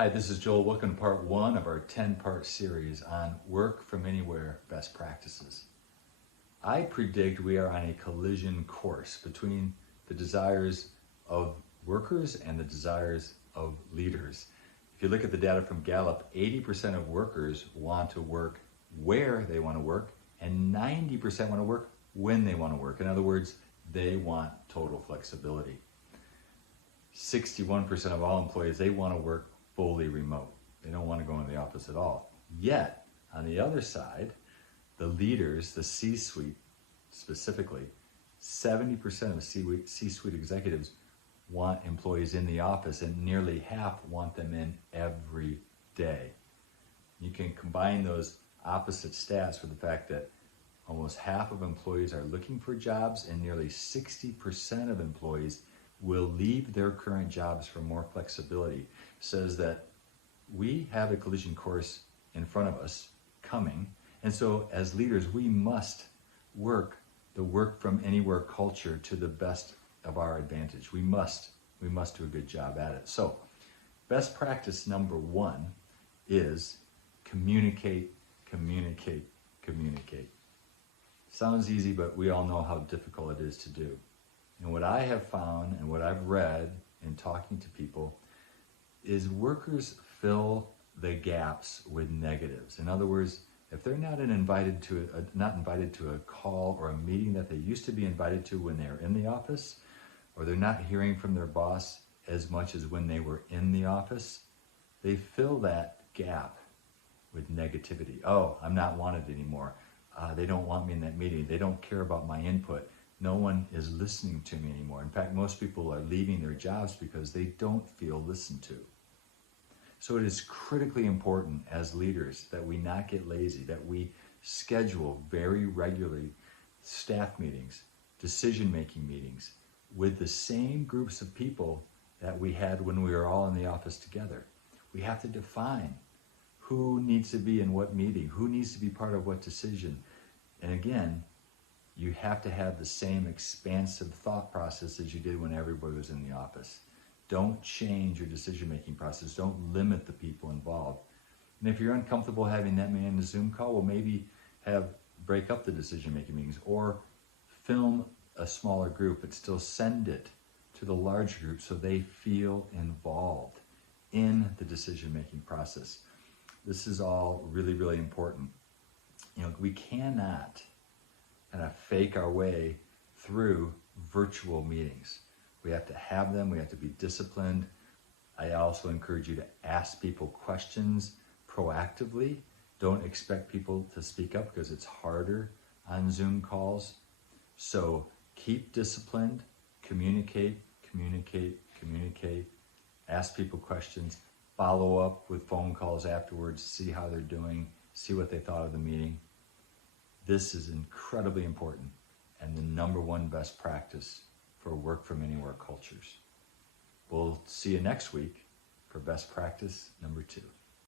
Hi, this is Joel. Welcome to part one of our 10-part series on work from anywhere best practices. I predict we are on a collision course between the desires of workers and the desires of leaders. If you look at the data from Gallup, 80% of workers want to work where they want to work, and 90% want to work when they want to work. In other words, they want total flexibility. 61% of all employees, they want to work fully remote. They don't want to go in the office at all. Yet, on the other side, the leaders, the C-suite specifically, 70% of C-suite executives want employees in the office, and nearly half want them in every day. You can combine those opposite stats with the fact that almost half of employees are looking for jobs, and nearly 60% of employees will leave their current jobs for more flexibility. Says that we have a collision course in front of us coming, and so as leaders we must work the work from anywhere culture to the best of our advantage. We must do a good job at it. So best practice number one is communicate. Sounds easy, but we all know how difficult it is to do. And what I have found and what I've read in talking to people is workers fill the gaps with negatives. In other words, if they're not invited to a call or a meeting that they used to be invited to when they were in the office, or they're not hearing from their boss as much as when they were in the office, they fill that gap with negativity. Oh, I'm not wanted anymore. They don't want me in that meeting. They don't care about my input. No one is listening to me anymore. In fact, most people are leaving their jobs because they don't feel listened to. So it is critically important as leaders that we not get lazy, that we schedule very regularly staff meetings, decision-making meetings with the same groups of people that we had when we were all in the office together. We have to define who needs to be in what meeting, who needs to be part of what decision. And again, you have to have the same expansive thought process as you did when everybody was in the office. Don't change your decision-making process. Don't limit the people involved. And if you're uncomfortable having that many in a Zoom call, well, maybe break up the decision-making meetings, or film a smaller group, but still send it to the large group so they feel involved in the decision-making process. This is all really, really important. We cannot kind of fake our way through virtual meetings. We have to have them. We have to be disciplined. I also encourage you to ask people questions proactively. Don't expect people to speak up because it's harder on Zoom calls. So keep disciplined, communicate. Ask people questions, follow up with phone calls afterwards, see how they're doing, see what they thought of the meeting. This is incredibly important and the number one best practice for work from anywhere cultures. We'll see you next week for best practice number 2.